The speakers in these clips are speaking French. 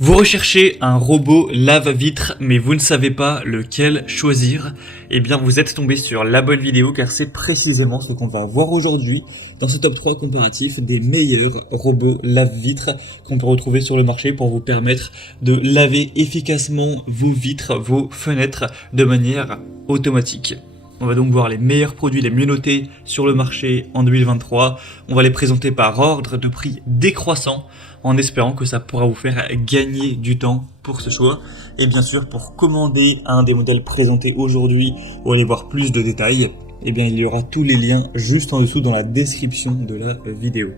Vous recherchez un robot lave-vitre, mais vous ne savez pas lequel choisir? Eh bien, vous êtes tombé sur la bonne vidéo car c'est précisément ce qu'on va voir aujourd'hui dans ce top 3 comparatif des meilleurs robots lave-vitres qu'on peut retrouver sur le marché pour vous permettre de laver efficacement vos vitres, vos fenêtres de manière automatique. On va donc voir les meilleurs produits les mieux notés sur le marché en 2023. On va les présenter par ordre de prix décroissant en espérant que ça pourra vous faire gagner du temps pour ce choix. Et bien sûr, pour commander un des modèles présentés aujourd'hui ou aller voir plus de détails, eh bien, il y aura tous les liens juste en dessous dans la description de la vidéo.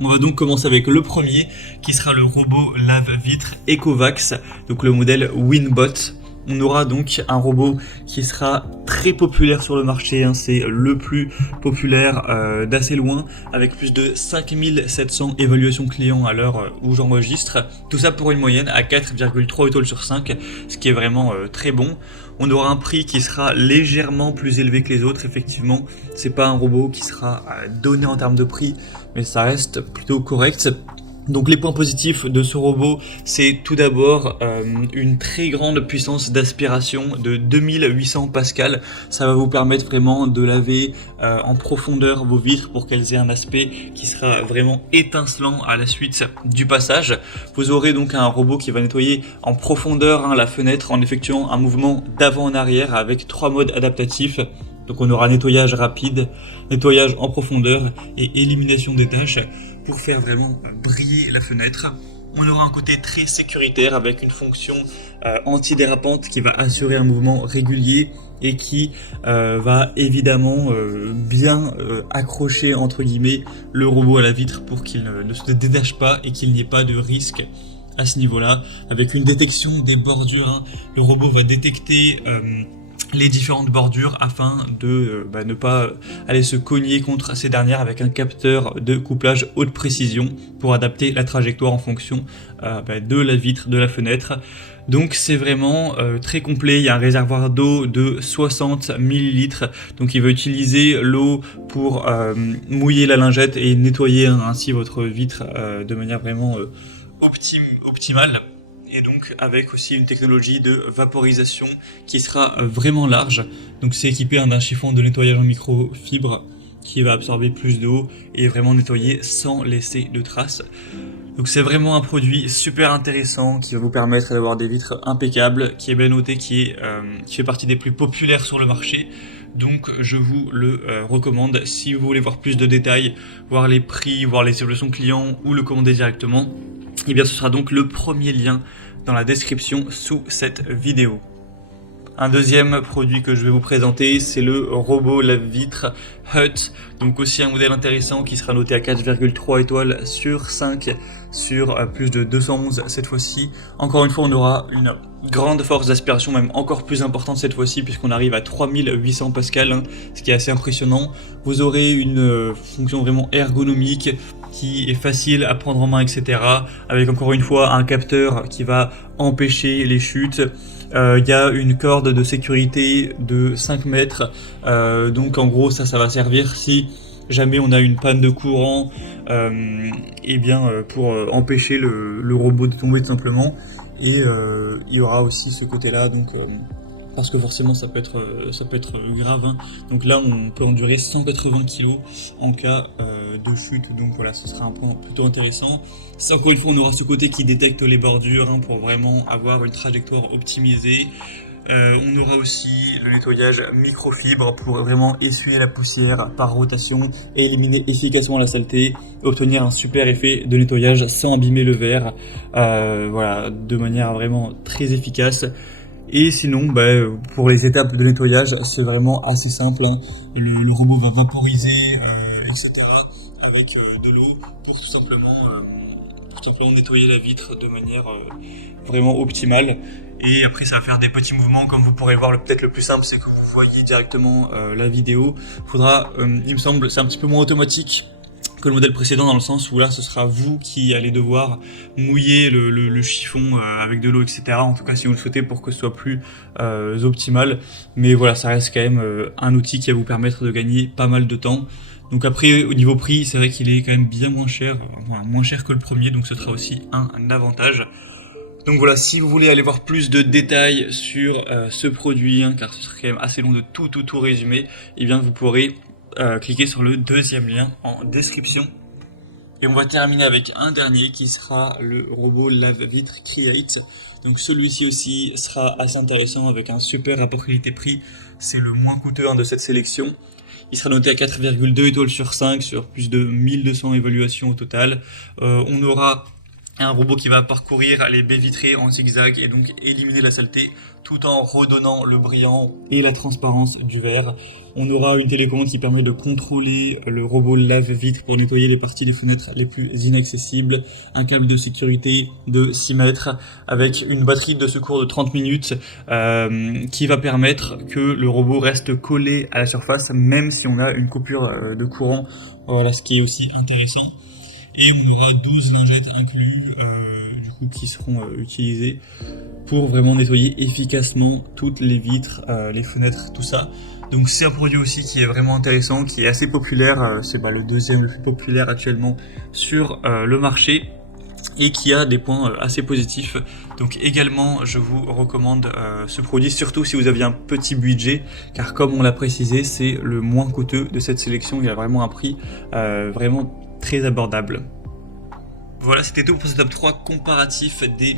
On va donc commencer avec le premier qui sera le robot lave-vitre Ecovacs, donc le modèle Winbot. On aura donc un robot qui sera très populaire sur le marché, c'est le plus populaire d'assez loin, avec plus de 5700 évaluations clients à l'heure où j'enregistre. Tout ça pour une moyenne à 4,3 étoiles sur 5, ce qui est vraiment très bon. On aura un prix qui sera légèrement plus élevé que les autres, effectivement. C'est pas un robot qui sera donné en termes de prix, mais ça reste plutôt correct. Donc les points positifs de ce robot, c'est tout d'abord une très grande puissance d'aspiration de 2800 pascal. Ça va vous permettre vraiment de laver en profondeur vos vitres pour qu'elles aient un aspect qui sera vraiment étincelant à la suite du passage. Vous aurez donc un robot qui va nettoyer en profondeur la fenêtre en effectuant un mouvement d'avant en arrière avec 3 modes adaptatifs. Donc on aura nettoyage rapide, nettoyage en profondeur et élimination des taches pour faire vraiment briller la fenêtre. On aura un côté très sécuritaire avec une fonction antidérapante qui va assurer un mouvement régulier et qui va évidemment bien accrocher entre guillemets le robot à la vitre pour qu'il ne se détache pas et qu'il n'y ait pas de risque à ce niveau-là. Avec une détection des bordures, le robot va détecter les différentes bordures afin de ne pas aller se cogner contre ces dernières avec un capteur de couplage haute précision pour adapter la trajectoire en fonction de la vitre, de la fenêtre. Donc c'est vraiment très complet. Il y a un réservoir d'eau de 60 ml, donc il va utiliser l'eau pour mouiller la lingette et nettoyer ainsi votre vitre de manière vraiment optimale. Et donc avec aussi une technologie de vaporisation qui sera vraiment large. Donc c'est équipé d'un chiffon de nettoyage en microfibre qui va absorber plus d'eau et vraiment nettoyer sans laisser de traces. Donc c'est vraiment un produit super intéressant qui va vous permettre d'avoir des vitres impeccables, qui est bien noté, qui fait partie des plus populaires sur le marché. Donc je vous le recommande si vous voulez voir plus de détails, voir les prix, voir les évaluations clients ou le commander directement. Et bien ce sera donc le premier lien dans la description sous cette vidéo. Un deuxième produit que je vais vous présenter, c'est le robot lave-vitre Hut. Donc aussi un modèle intéressant qui sera noté à 4,3 étoiles sur 5 sur plus de 211 cette fois-ci. Encore une fois, on aura une grande force d'aspiration, même encore plus importante cette fois-ci, puisqu'on arrive à 3800 pascal, ce qui est assez impressionnant. Vous aurez une fonction vraiment ergonomique qui est facile à prendre en main, etc. Avec encore une fois un capteur qui va empêcher les chutes. Il y a une corde de sécurité de 5 mètres, donc en gros ça va servir si jamais on a une panne de courant, pour empêcher le robot de tomber tout simplement. Et il y aura aussi ce côté là, donc parce que forcément ça peut être grave. Donc là on peut endurer 180 kg en cas de chute, donc voilà, ce sera un point plutôt intéressant. Ça, encore une fois, on aura ce côté qui détecte les bordures pour vraiment avoir une trajectoire optimisée. On aura aussi le nettoyage microfibre pour vraiment essuyer la poussière par rotation et éliminer efficacement la saleté, obtenir un super effet de nettoyage sans abîmer le verre, voilà, de manière vraiment très efficace. Et sinon, pour les étapes de nettoyage, c'est vraiment assez simple. Le robot va vaporiser, etc. avec de l'eau pour tout simplement nettoyer la vitre de manière vraiment optimale. Et après, ça va faire des petits mouvements, comme vous pourrez le voir. Peut-être le plus simple, c'est que vous voyez directement la vidéo. Faudra, il me semble, c'est un petit peu moins automatique que le modèle précédent, dans le sens où là ce sera vous qui allez devoir mouiller le chiffon avec de l'eau, etc. En tout cas si vous le souhaitez, pour que ce soit plus optimal. Mais voilà, ça reste quand même un outil qui va vous permettre de gagner pas mal de temps. Donc après, au niveau prix, c'est vrai qu'il est quand même bien moins cher, moins cher que le premier, donc ce sera aussi un avantage. Donc voilà, si vous voulez aller voir plus de détails sur ce produit, hein, car ce serait quand même assez long de tout résumer, eh bien vous pourrez cliquer sur le deuxième lien en description. Et on va terminer avec un dernier qui sera le robot lave-vitre Create. Donc celui-ci aussi sera assez intéressant avec un super rapport qualité-prix. C'est le moins coûteux de cette sélection. Il sera noté à 4,2 étoiles sur 5 sur plus de 1200 évaluations au total. On aura un robot qui va parcourir les baies vitrées en zigzag et donc éliminer la saleté tout en redonnant le brillant et la transparence du verre. On aura une télécommande qui permet de contrôler le robot lave-vitre pour nettoyer les parties des fenêtres les plus inaccessibles, un câble de sécurité de 6 mètres avec une batterie de secours de 30 minutes qui va permettre que le robot reste collé à la surface même si on a une coupure de courant. Voilà, ce qui est aussi intéressant. Et on aura 12 lingettes inclus du coup, qui seront utilisées pour vraiment nettoyer efficacement toutes les vitres, les fenêtres, tout ça. Donc c'est un produit aussi qui est vraiment intéressant, qui est assez populaire, c'est le deuxième le plus populaire actuellement sur le marché et qui a des points assez positifs. Donc également je vous recommande ce produit, surtout si vous aviez un petit budget, car comme on l'a précisé, c'est le moins coûteux de cette sélection, il a vraiment un prix vraiment très abordable. Voilà, c'était tout pour ce top 3 comparatif des